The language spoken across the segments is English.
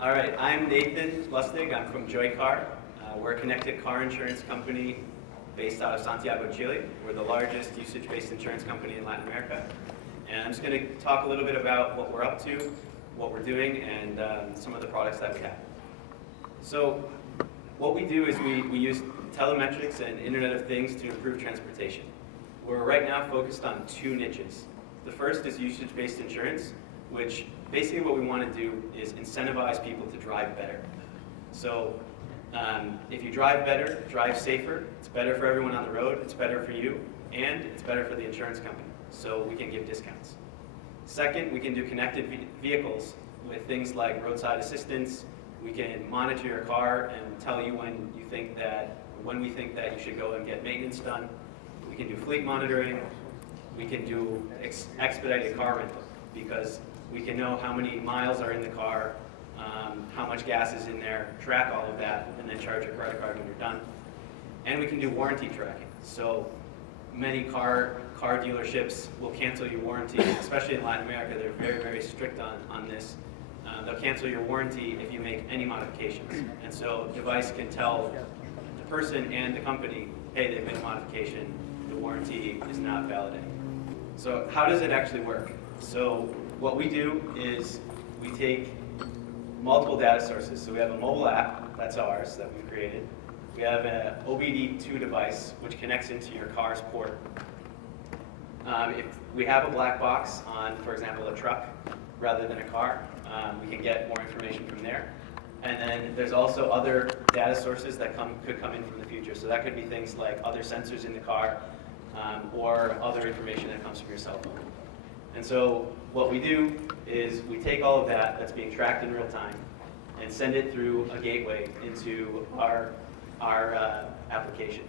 All right, I'm Nathan Lustig. I'm from Jooycar. We're a connected car insurance company based out of Santiago, Chile. We're the largest usage-based insurance company in Latin America. And I'm just going to talk a little bit about what we're up to, what we're doing, and some of the products that we have. So what we do is we use telemetrics and Internet of Things to improve transportation. We're right now focused on two niches. The first is usage-based insurance, which basically what we want to do is incentivize people to drive better. So if you drive better, drive safer, it's better for everyone on the road, it's better for you, and it's better for the insurance company. So we can give discounts. Second, we can do connected vehicles with things like Roadside Assistance. We can monitor your car and tell you when we think that you should go and get maintenance done. We can do fleet monitoring. We can do expedited car rental because we can know how many miles are in the car, how much gas is in there, track all of that, and then charge your credit card when you're done. And we can do warranty tracking. So many car dealerships will cancel your warranty, especially in Latin America. They're very, very strict on this. They'll cancel your warranty if you make any modifications. And so the device can tell the person and the company, hey, they've made a modification, the warranty is not valid anymore. So how does it actually work? So what we do is we take multiple data sources. So we have a mobile app, that's ours, that we've created. We have an OBD2 device, which connects into your car's port. If we have a black box on, for example, a truck rather than a car, we can get more information from there. And then there's also other data sources that could come in from the future. So that could be things like other sensors in the car or other information that comes from your cell phone. And so what we do is we take all of that that's being tracked in real time and send it through a gateway into our application.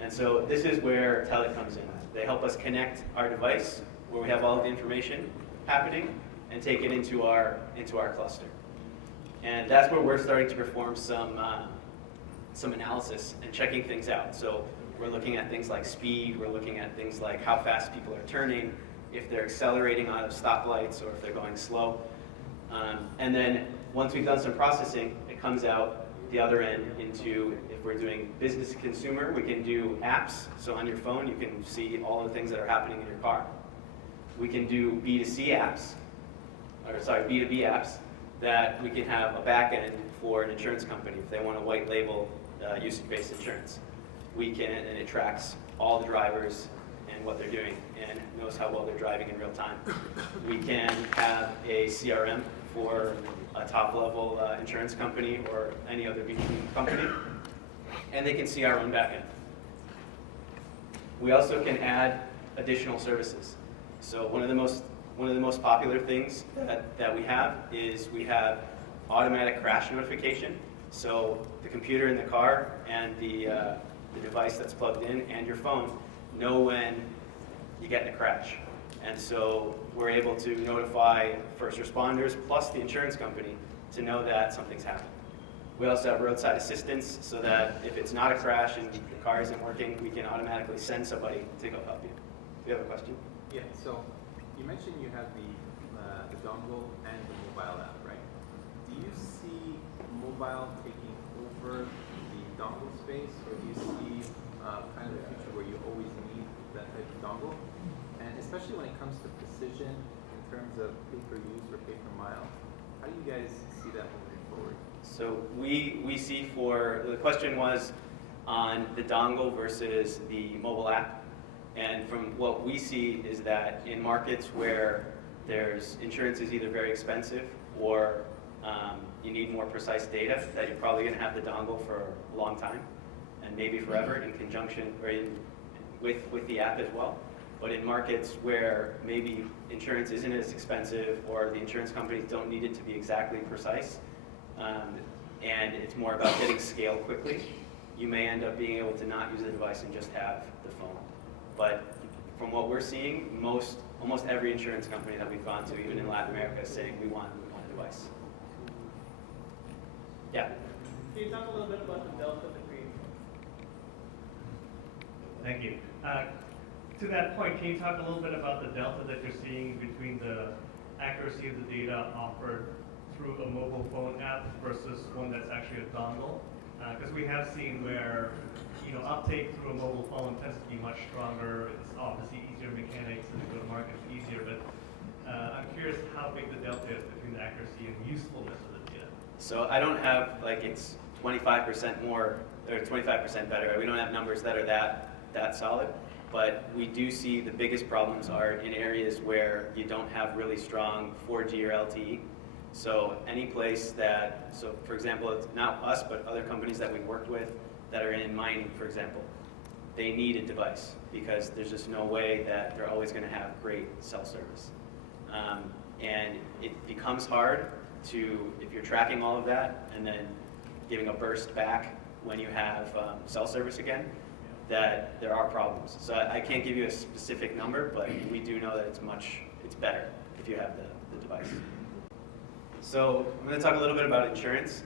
And so this is where Telit comes in. They help us connect our device where we have all of the information happening and take it into our cluster. And that's where we're starting to perform some analysis and checking things out. So we're looking at things like speed, we're looking at things like how fast people are turning, if they're accelerating out of stoplights or if they're going slow. And then once we've done some processing, it comes out the other end into, if we're doing business to consumer, we can do apps. So on your phone, you can see all the things that are happening in your car. We can do B2C apps, B2B apps, that we can have a back end for an insurance company if they want to white label usage-based insurance. We can, and it tracks all the drivers and what they're doing and knows how well they're driving in real time. We can have a CRM for a top-level insurance company or any other B2B company, and they can see our own backend. We also can add additional services. So one of the most popular things that we have is we have automatic crash notification. So the computer in the car and the device that's plugged in and your phone know when you get in a crash. And so we're able to notify first responders plus the insurance company to know that something's happened. We also have roadside assistance so that if it's not a crash and the car isn't working, we can automatically send somebody to go help you. Do you have a question? Yeah, so you mentioned you have the dongle and the mobile app, right? Do you see mobile taking over the dongle space, or do you see kind of a future where you always need that type of dongle? And especially when it comes to precision in terms of pay-per-use or pay-per-mile, how do you guys see that moving forward? So we see the question was on the dongle versus the mobile app. And from what we see is that in markets where insurance is either very expensive or you need more precise data, that you're probably going to have the dongle for a long time and maybe forever in conjunction or with the app as well. But in markets where maybe insurance isn't as expensive or the insurance companies don't need it to be exactly precise, and it's more about getting scale quickly, you may end up being able to not use the device and just have the phone. But from what we're seeing, almost every insurance company that we've gone to, even in Latin America, is saying we want a device. Yeah? Can you talk a little bit about the delta between? Thank you. To that point, can you talk a little bit about the delta that you're seeing between the accuracy of the data offered through a mobile phone app versus one that's actually a dongle? Because we have seen where, uptake through a mobile phone tends to be much stronger. It's obviously easier mechanics and the go-to-market is easier, but I'm curious how big the delta is between the accuracy and usefulness of the data. So I don't have, like, it's 25% more, or 25% better. We don't have numbers that are that solid, but we do see the biggest problems are in areas where you don't have really strong 4G or LTE. So any place that, so for example, it's not us, but other companies that we've worked with that are in mining, for example, they need a device because there's just no way that they're always going to have great cell service. And it becomes hard to, if you're tracking all of that and then giving a burst back when you have cell service again, that there are problems. So I can't give you a specific number, but we do know that it's better if you have the device. So I'm going to talk a little bit about insurance.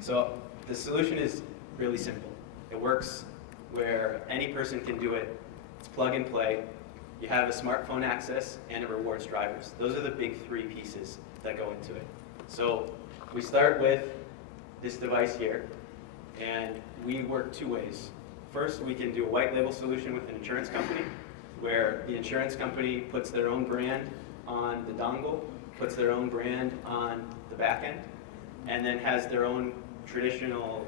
So the solution is really simple. It works where any person can do it. It's plug and play. You have a smartphone access and it rewards drivers. Those are the big three pieces that go into it. So we start with this device here, and we work two ways. First, we can do a white label solution with an insurance company, where the insurance company puts their own brand on the dongle, puts their own brand on the back end, and then has their own traditional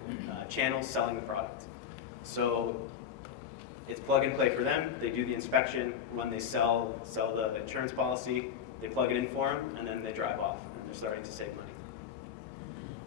channels selling the product. So it's plug and play for them. They do the inspection. When they sell the insurance policy, they plug it in for them, and then they drive off, and they're starting to save money.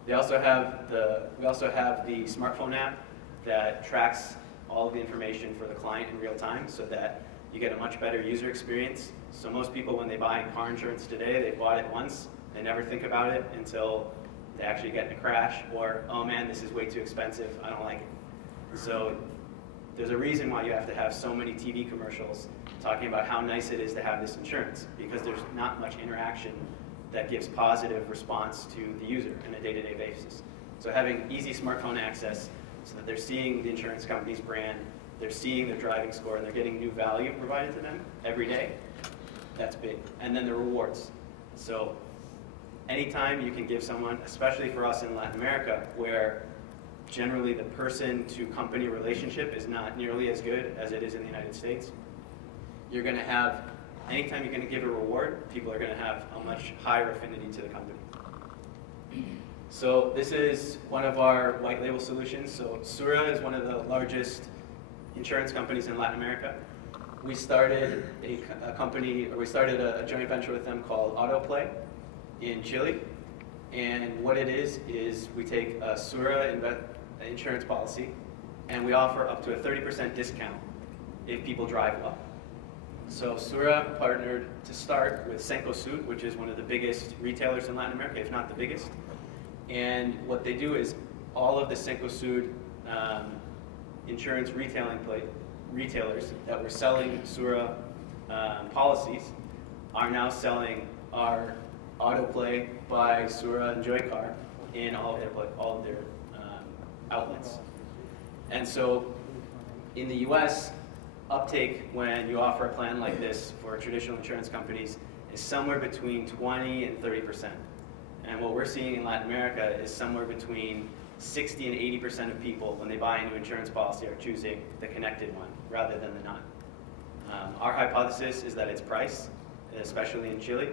We also have the smartphone app that tracks all of the information for the client in real time so that you get a much better user experience. So most people, when they buy car insurance today, they bought it once. They never think about it until they actually get in a crash, or, oh man, this is way too expensive, I don't like it. So there's a reason why you have to have so many TV commercials talking about how nice it is to have this insurance, because there's not much interaction that gives positive response to the user on a day-to-day basis. So having easy smartphone access so that they're seeing the insurance company's brand, they're seeing their driving score, and they're getting new value provided to them every day, that's big. And then the rewards. So anytime you can give someone, especially for us in Latin America, where generally the person-to-company relationship is not nearly as good as it is in the United States, you're going to have, anytime you're going to give a reward, people are going to have a much higher affinity to the company. So this is one of our white label solutions. So Sura is one of the largest insurance companies in Latin America. We started a company, or we started a joint venture with them called Autoplay in Chile. And what it is we take a Sura insurance policy, and we offer up to a 30% discount if people drive well. So Sura partnered to start with Cencosud, which is one of the biggest retailers in Latin America, if not the biggest. And what they do is all of the Cencosud insurance retailers that were selling Sura policies are now selling our Autoplay by Sura and Jooycar in all of their outlets. And so in the US, uptake when you offer a plan like this for traditional insurance companies is somewhere between 20 and 30%. And what we're seeing in Latin America is somewhere between 60 and 80% of people, when they buy a new insurance policy, are choosing the connected one rather than the not. Our hypothesis is that it's price, especially in Chile.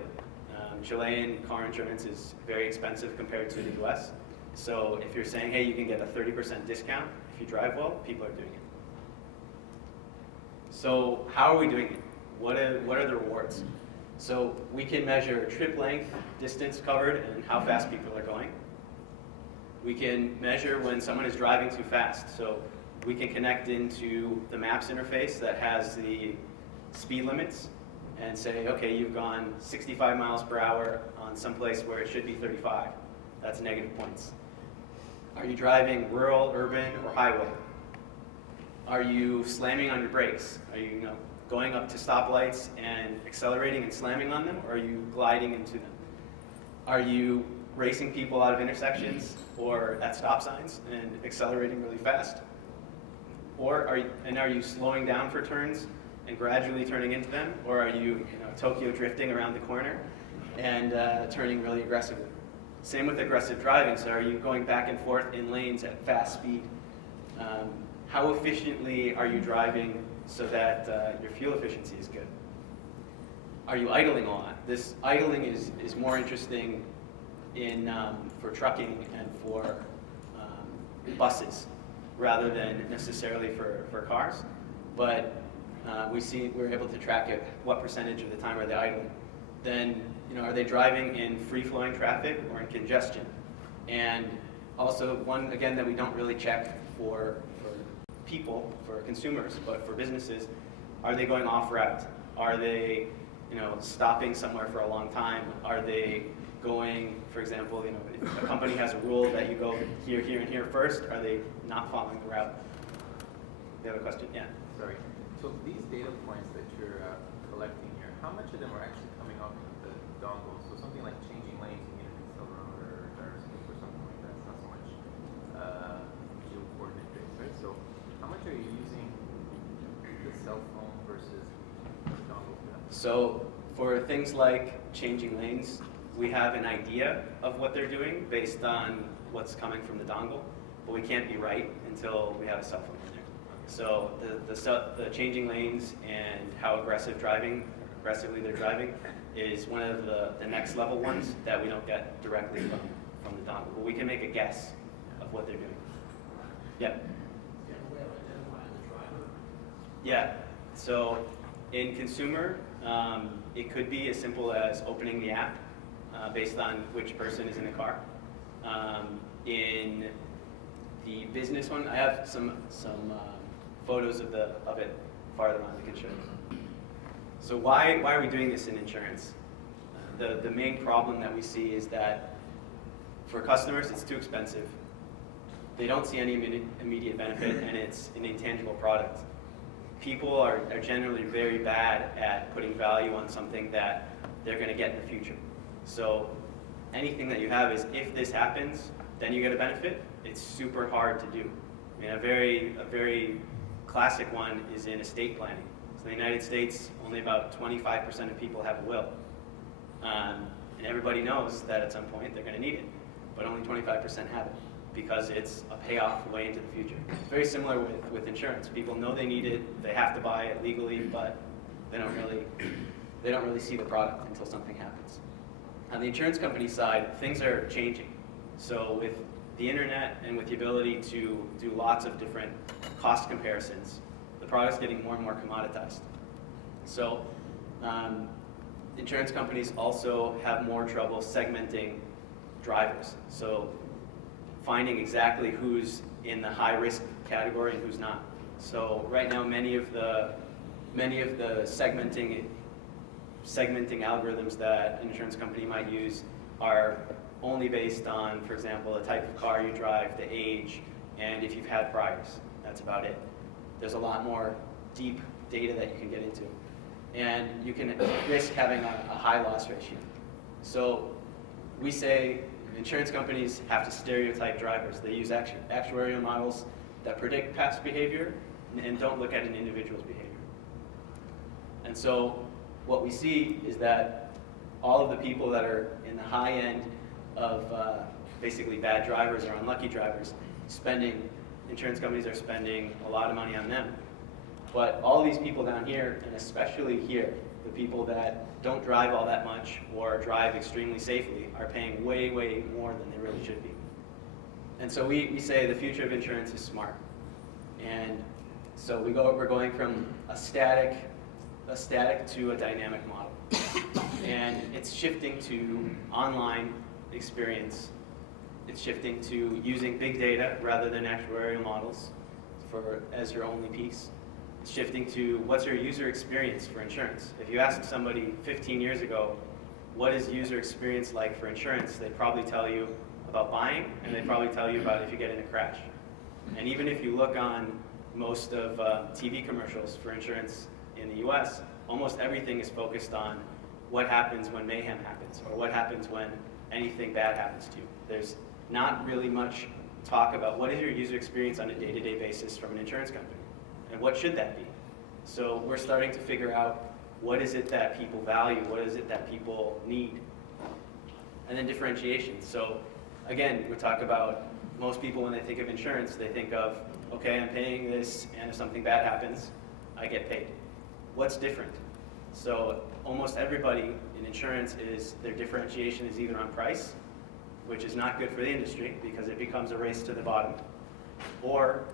Chilean car insurance is very expensive compared to the US. So if you're saying, hey, you can get a 30% discount if you drive well, people are doing it. So how are we doing it? What are the rewards? So we can measure trip length, distance covered, and how fast people are going. We can measure when someone is driving too fast. So we can connect into the maps interface that has the speed limits and say, okay, you've gone 65 miles per hour on some place where it should be 35. That's negative points. Are you driving rural, urban, or highway? Are you slamming on your brakes? Are you, going up to stoplights and accelerating and slamming on them, or are you gliding into them? Are you racing people out of intersections or at stop signs and accelerating really fast? Or are you slowing down for turns and gradually turning into them, or are you, Tokyo drifting around the corner and turning really aggressively? Same with aggressive driving. So are you going back and forth in lanes at fast speed? How efficiently are you driving so that your fuel efficiency is good? Are you idling a lot? This idling is more interesting in for trucking and for buses rather than necessarily for cars. But we're able to track it. What percentage of the time are they idling? Then, are they driving in free-flowing traffic or in congestion? And also, one, again, that we don't really check for people, for consumers, but for businesses, are they going off-route? Are they, stopping somewhere for a long time? Are they going, for example, if a company has a rule that you go here, here, and here first, are they not following the route? You have a question? Yeah. Sorry. So these data points that you're collecting here, how much of them are actually coming off of the dongle? So something like changing lanes in unit accelerometer or gyroscope or something like that. It's not so much geo-coordinate based, right? So how much are you using the cell phone versus the dongle for that? So for things like changing lanes, we have an idea of what they're doing based on what's coming from the dongle, but we can't be right until we have a cell phone in there. So the changing lanes and how aggressively they're driving is one of the next level ones that we don't get directly from the dongle, but we can make a guess of what they're doing. Yeah. Yeah. So in consumer, it could be as simple as opening the app based on which person is in the car. In the business one, I have some photos of it farther on. I can show you. So why are we doing this in insurance? The main problem that we see is that for customers, it's too expensive. They don't see any immediate benefit, and it's an intangible product. People are generally very bad at putting value on something that they're going to get in the future. So anything that you have is, if this happens, then you get a benefit. It's super hard to do. I mean, a very classic one is in estate planning. So in the United States, only about 25% of people have a will. And everybody knows that at some point they're going to need it, but only 25% have it because it's a payoff way into the future. It's very similar with insurance. People know they need it, they have to buy it legally, but they don't really see the product until something happens. On the insurance company side, things are changing. So with the internet and with the ability to do lots of different cost comparisons, the product's getting more and more commoditized. So insurance companies also have more trouble segmenting drivers. So finding exactly who's in the high risk category and who's not. So right now, many of the segmenting algorithms that an insurance company might use are only based on, for example, the type of car you drive, the age, and if you've had priors. That's about it. There's a lot more deep data that you can get into. And you can risk having a high loss ratio. So we say insurance companies have to stereotype drivers. They use actuarial models that predict past behavior and don't look at an individual's behavior. And so what we see is that all of the people that are in the high end of basically bad drivers or unlucky drivers, insurance companies are spending a lot of money on them. But all these people down here, and especially here, the people that don't drive all that much or drive extremely safely, are paying way, way more than they really should be. And so we say the future of insurance is smart. And so we're going from a static to a dynamic model. And it's shifting to online experience. It's shifting to using big data rather than actuarial models as your only piece. It's shifting to what's your user experience for insurance. If you ask somebody 15 years ago, what is user experience like for insurance, they'd probably tell you about buying, and they'd probably tell you about if you get in a crash. And even if you look on most of TV commercials for insurance in the US, almost everything is focused on what happens when mayhem happens, or what happens when anything bad happens to you. There's not really much talk about what is your user experience on a day-to-day basis from an insurance company, and what should that be. So we're starting to figure out what is it that people value, what is it that people need. And then differentiation. So again, we talk about most people when they think of insurance, they think of, okay, I'm paying this, and if something bad happens, I get paid. What's different? So almost everybody in insurance is, their differentiation is either on price, which is not good for the industry because it becomes a race to the bottom, or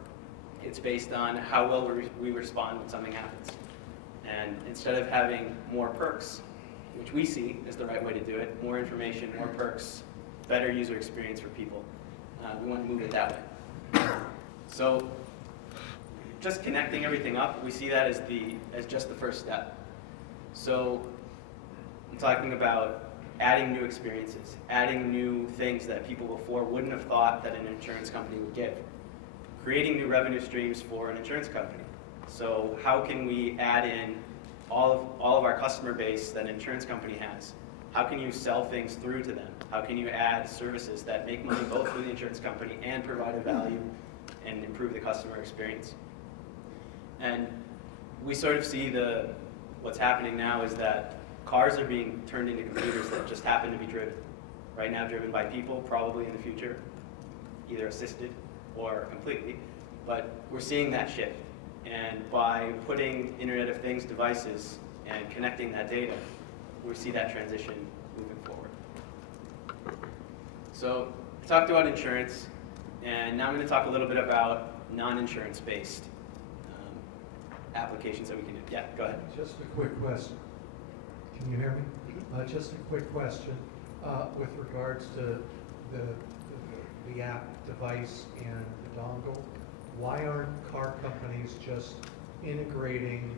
it's based on how well we respond when something happens. And instead of having more perks, which we see is the right way to do it, more information, more perks, better user experience for people, we want to move it that way. So just connecting everything up, we see that as just the first step. So I'm talking about adding new experiences, adding new things that people before wouldn't have thought that an insurance company would give, creating new revenue streams for an insurance company. So how can we add in all of our customer base that an insurance company has? How can you sell things through to them? How can you add services that make money both for the insurance company and provide a value and improve the customer experience? And we sort of see what's happening now is that cars are being turned into computers that just happen to be driven. Right now driven by people, probably in the future, either assisted or completely. But we're seeing that shift. And by putting Internet of Things devices and connecting that data, we see that transition moving forward. So I talked about insurance, and now I'm going to talk a little bit about non-insurance based applications that we can do. Yeah, go ahead. Just a quick question. Can you hear me? Just a quick question with regards to the app device and the dongle. Why aren't car companies just integrating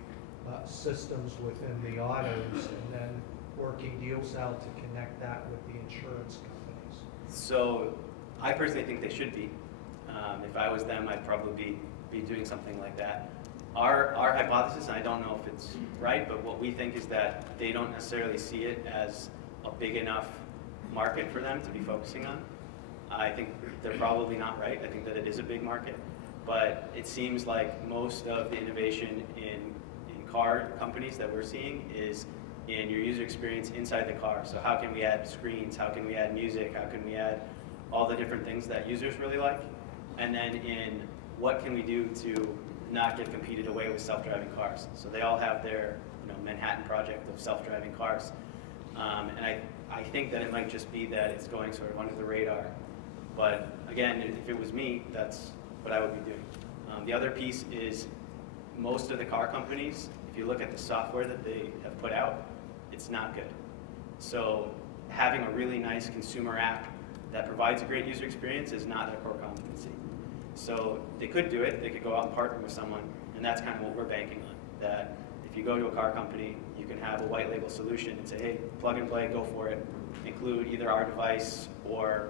systems within the autos and then working deals out to connect that with the insurance companies? So I personally think they should be. If I was them, I'd probably be doing something like that. Our hypothesis, and I don't know if it's right, but what we think is that they don't necessarily see it as a big enough market for them to be focusing on. I think they're probably not right. I think that it is a big market. But it seems like most of the innovation in car companies that we're seeing is in your user experience inside the car. So how can we add screens? How can we add music? How can we add all the different things that users really like? And then in what can we do to not get competed away with self-driving cars? So they all have their Manhattan project of self-driving cars. And I think that it might just be that it's going sort of under the radar. But again, if it was me, that's what I would be doing. The other piece is most of the car companies, if you look at the software that they have put out, it's not good. So having a really nice consumer app that provides a great user experience is not their core competency. So they could do it, they could go out and partner with someone, and that's kind of what we're banking on. That if you go to a car company, you can have a white label solution and say, hey, plug and play, go for it. Include either our device or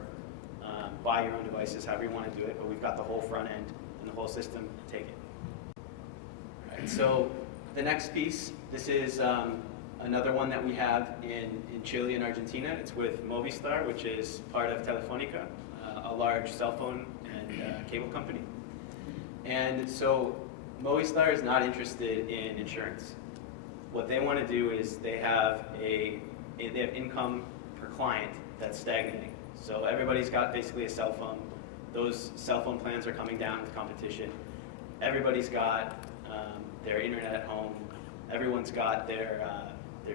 buy your own devices, however you want to do it, but we've got the whole front end and the whole system to take it. All right, so the next piece, this is another one that we have in Chile and Argentina. It's with Movistar, which is part of Telefónica, a large cell phone and cable company. And so Movistar is not interested in insurance. What they want to do is they have income per client that's stagnating. So everybody's got basically a cell phone. Those cell phone plans are coming down with competition. Everybody's got their internet at home. Everyone's got their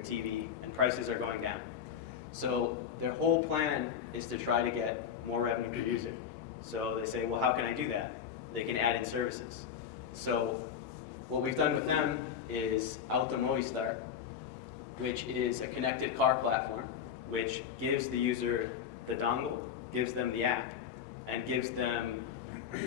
TV, and prices are going down. So their whole plan is to try to get more revenue per user. So they say, well, how can I do that? They can add in services. So what we've done with them is Auto Movistar, which is a connected car platform, which gives the user the dongle, gives them the app, and gives them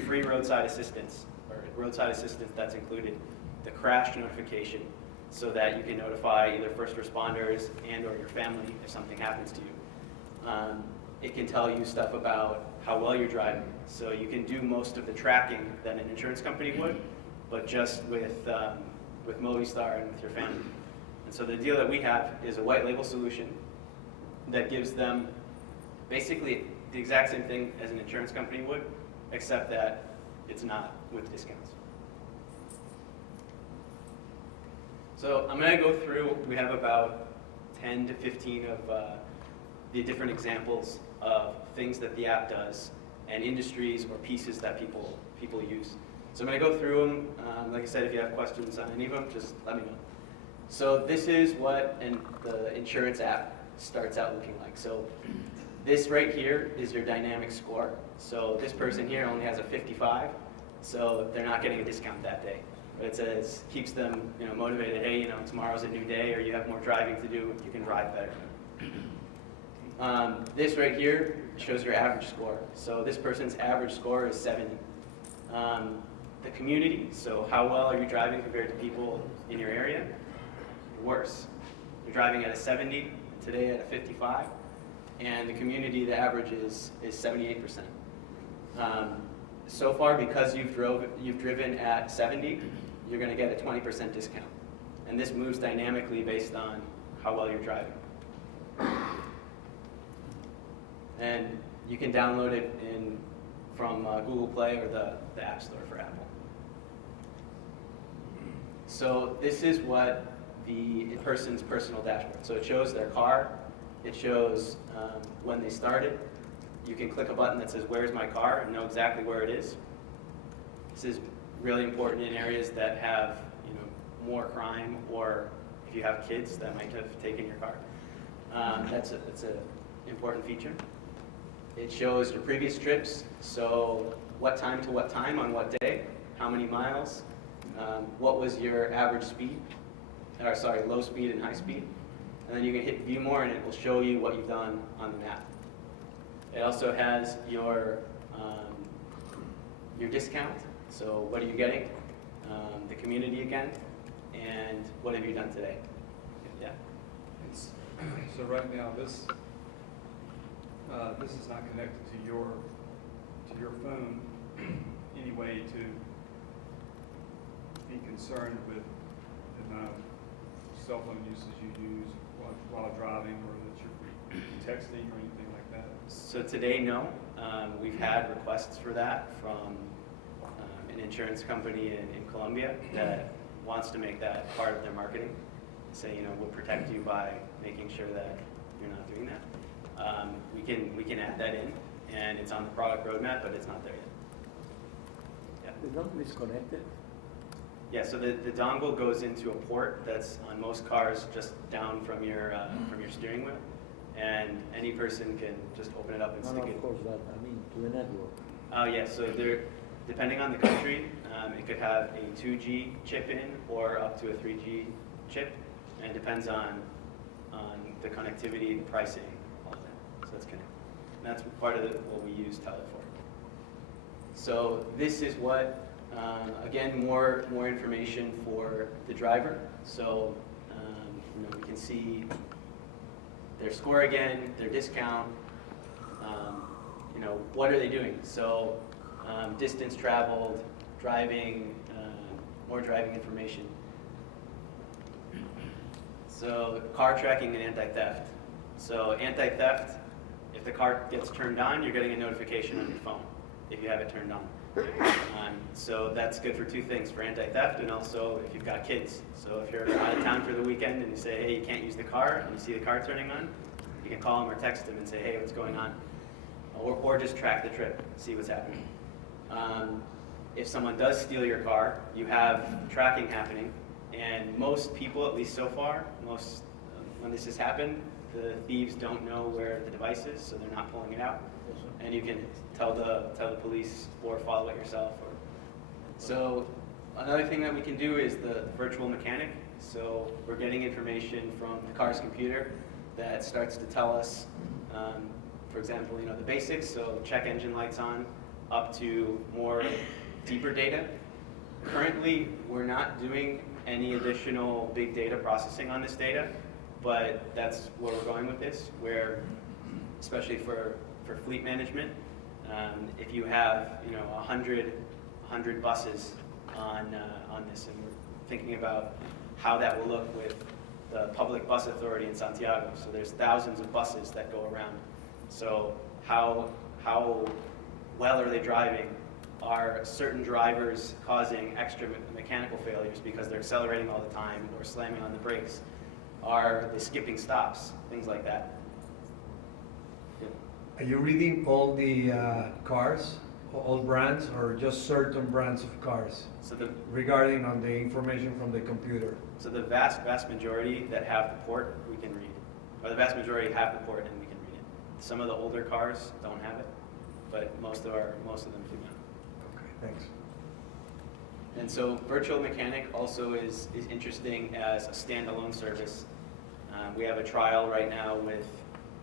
free roadside assistance, or roadside assistance that's included, the crash notification, so that you can notify either first responders and or your family if something happens to you. It can tell you stuff about how well you're driving, so you can do most of the tracking that an insurance company would, but just with Movistar and with your family. And so the deal that we have is a white label solution that gives them basically the exact same thing as an insurance company would, except that it's not with discounts. So I'm going to go through, we have about 10 to 15 of the different examples of things that the app does and industries or pieces that people use. So I'm going to go through them. Like I said, if you have questions on any of them, just let me know. So this is what the insurance app starts out looking like. So this right here is your dynamic score. So this person here only has a 55, so they're not getting a discount that day. But it says, keeps them motivated. Hey, tomorrow's a new day, or you have more driving to do. You can drive better. This right here shows your average score. So this person's average score is 70. The community, so how well are you driving compared to people in your area? Worse. You're driving at a 70, today at a 55, and the community, the average is 78%. So far, because you've driven at 70, you're going to get a 20% discount. And this moves dynamically based on how well you're driving. And you can download it from Google Play or the App Store for Apple. So this is what the person's personal dashboard. So it shows their car. It shows when they started. You can click a button that says, "Where's my car?" and know exactly where it is. This is really important in areas that have more crime, or if you have kids that might have taken your car. That's an important feature. It shows your previous trips, so what time to what time on what day, how many miles, what was your average speed, or sorry, low speed and high speed. And then you can hit view more and it will show you what you've done on the map. It also has your discount, so what are you getting, the community again, and what have you done today. Yeah. So right now, this is not connected to your phone any way to be concerned with the amount of cell phone usage you use while driving, or that you're texting or anything like that. So today, no. We've had requests for that from an insurance company in Colombia that wants to make that part of their marketing. Say, we'll protect you by making sure that you're not doing that. We can add that in, and it's on the product roadmap, but it's not there yet. The dongle is connected. Yeah. So the dongle goes into a port that's on most cars just down from your steering wheel, and any person can just open it up and stick it. Of course, that to the network. Oh yeah. So depending on the country, it could have a 2G chip in or up to a 3G chip, and it depends on the connectivity, the pricing, all of that. So that's connected. And that's part of what we use Telit for. So this is what, again, more information for the driver. So we can see their score again, their discount, what are they doing? So distance traveled, driving, more driving information. So car tracking and anti-theft. So anti-theft, if the car gets turned on, you're getting a notification on your phone if you have it turned on. So that's good for two things, for anti-theft and also if you've got kids. So if you're out of town for the weekend and you say, hey, you can't use the car, and you see the car turning on, you can call them or text them and say, hey, what's going on? Or just track the trip, see what's happening. If someone does steal your car, you have tracking happening. And most people, at least so far, when this has happened, the thieves don't know where the device is, so they're not pulling it out. And you can tell the police or follow it yourself. So another thing that we can do is the virtual mechanic. So we're getting information from the car's computer that starts to tell us, for example, the basics. So check engine lights on, up to more deeper data. Currently, we're not doing any additional big data processing on this data, but that's where we're going with this, where, especially for fleet management, if you have 100 buses on this, and we're thinking about how that will look with the public bus authority in Santiago. So there's thousands of buses that go around. So how well are they driving? Are certain drivers causing extra mechanical failures because they're accelerating all the time or slamming on the brakes? Are they skipping stops? Things like that. Are you reading all the cars, all brands, or just certain brands of cars So the regarding on the information from the computer? So the vast majority that have the port, we can read. Or the vast majority have the port and we can read it. Some of the older cars don't have it, but most of them do now. Okay, thanks. And so Virtual Mechanic also is interesting as a standalone service. We have a trial right now with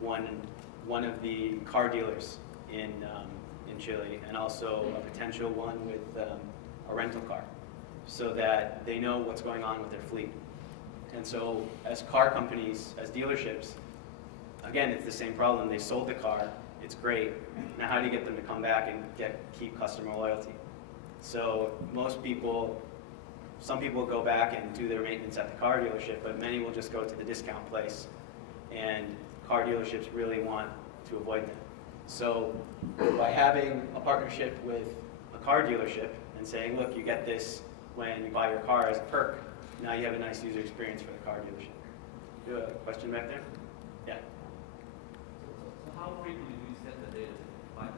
one of the car dealers in Chile, and also a potential one with a rental car, so that they know what's going on with their fleet. And so as car companies, as dealerships, again, it's the same problem. They sold the car, it's great. Now how do you get them to come back and keep customer loyalty? So some people go back and do their maintenance at the car dealership, but many will just go to the discount place. And car dealerships really want to avoid that. So by having a partnership with a car dealership and saying, look, you get this when you buy your car as a perk, now you have a nice user experience for the car dealership. You have a question back there? Yeah. So how frequently do you set the data to 500?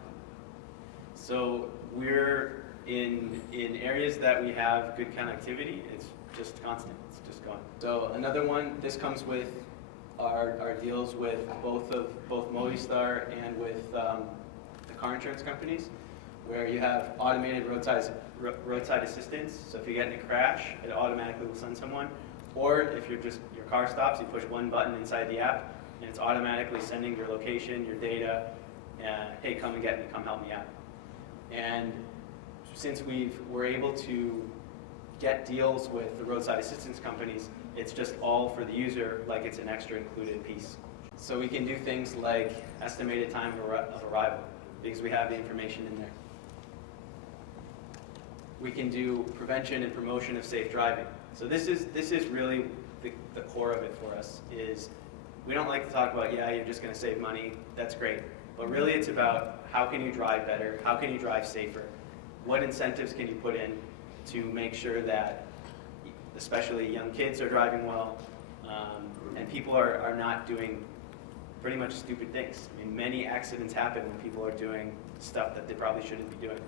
So we're in areas that we have good connectivity, it's just constant, it's just going. So another one, this comes with our deals with both Movistar and with the car insurance companies, where you have automated roadside assistance. So if you get in a crash, it automatically will send someone. Or if your car stops, you push one button inside the app, and it's automatically sending your location, your data, hey, come and get me, come help me out. And since we're able to get deals with the roadside assistance companies, it's just all for the user, like it's an extra included piece. So we can do things like estimated time of arrival, because we have the information in there. We can do prevention and promotion of safe driving. So this is really the core of it for us, is we don't like to talk about, yeah, you're just going to save money, that's great. But really it's about how can you drive better, how can you drive safer, what incentives can you put in to make sure that especially young kids are driving well, and people are not doing pretty much stupid things. I mean, many accidents happen when people are doing stuff that they probably shouldn't be doing.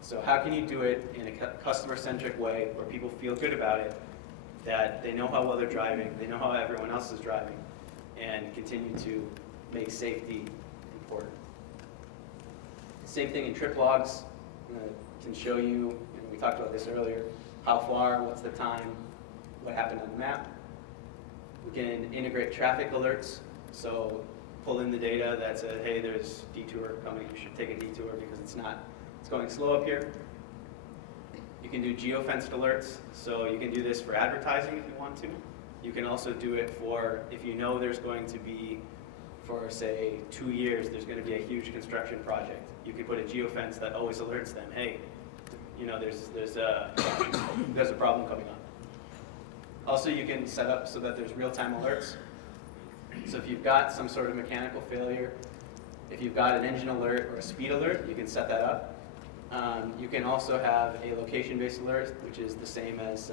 So how can you do it in a customer-centric way where people feel good about it, that they know how well they're driving, they know how everyone else is driving, and continue to make safety important. Same thing in trip logs. Can show you, we talked about this earlier, how far, what's the time, what happened on the map. We can integrate traffic alerts, so pull in the data that says, hey, there's detour coming, you should take a detour because it's going slow up here. You can do geofenced alerts, so you can do this for advertising if you want to. You can also do it for, if you know there's going to be, for say 2 years, there's going to be a huge construction project. You could put a geofence that always alerts them, hey, there's a problem coming on. Also, you can set up so that there's real-time alerts. So if you've got some sort of mechanical failure, if you've got an engine alert or a speed alert, you can set that up. You can also have a location-based alert, which is the same as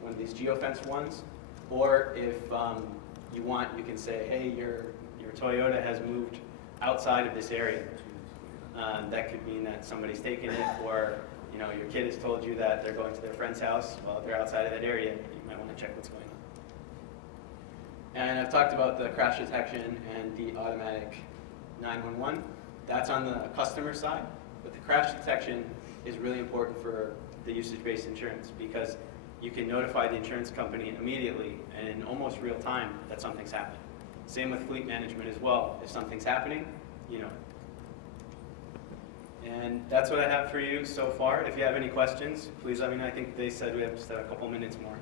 one of these geofence ones. Or if you want, you can say, hey, your Toyota has moved outside of this area. That could mean that somebody's taken it, or your kid has told you that they're going to their friend's house. Well, if they're outside of that area, you might want to check what's going on. And I've talked about the crash detection and the automatic 911. That's on the customer side, but the crash detection is really important for the usage-based insurance, because you can notify the insurance company immediately and in almost real time that something's happened. Same with fleet management as well. If something's happening, you know. And that's what I have for you so far. If you have any questions, please let me know. I think they said we have just a couple minutes more.